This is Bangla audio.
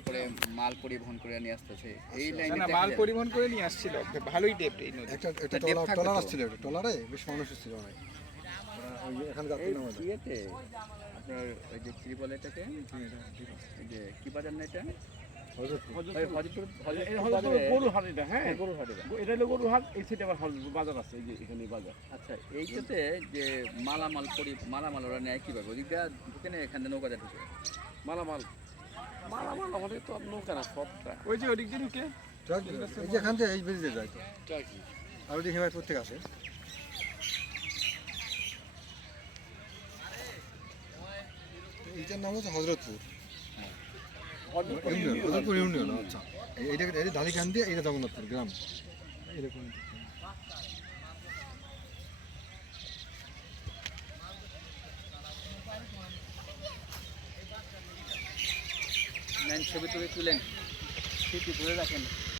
তারপরে মাল পরিবহন করে নিয়ে আসতেছে। এই লাইনে না মাল পরিবহন করে নিয়ে আসছিল ভালোই ডেপ এই নদী। একটা একটা টলার টলার আসছিল একটা টলারে বেশ মানুষ ছিল অনেক। এখানে যাচ্ছে না ইয়েতে আপনার ওই যে কি বলে এটাকে যে কি বাজার না এটা? হজরতপুর। ওই হজরতপুর। এই হজরতপুর হলো তো বাজারে- গরু হাট হ্যাঁ? গরুর হাটে না। এটা হলো গরু হাট এই সাইডে আবার বাজার আছে এখানে বাজার। আচ্ছা এইটাতে যে মালামাল পরি মালামাল ওরা নেয় কীভাবে? ওদিক দিয়ে ঢুকে নেয় এখানে নৌকাতে ঢুকে মালামাল। মালামাল আমাদের তো নৌকা না সবটা ওই যে ওদিক দিয়ে ঢুকে? ট্রাক এই যে এখান থেকে এই যায় তো। আর ওদিকে হিমায়তপুর থেকে আসে। এইটার নাম হচ্ছে হজরতপুর। ইউনিয়ন। হজরতপুর ইউনিয়ন আচ্ছা। এই- এইটা এটা দিয়ে এটা জগন্নাথপুর গ্রাম। এরকম। নেন ছবি টবি তুলেন স্মৃতি ধরে রাখেন।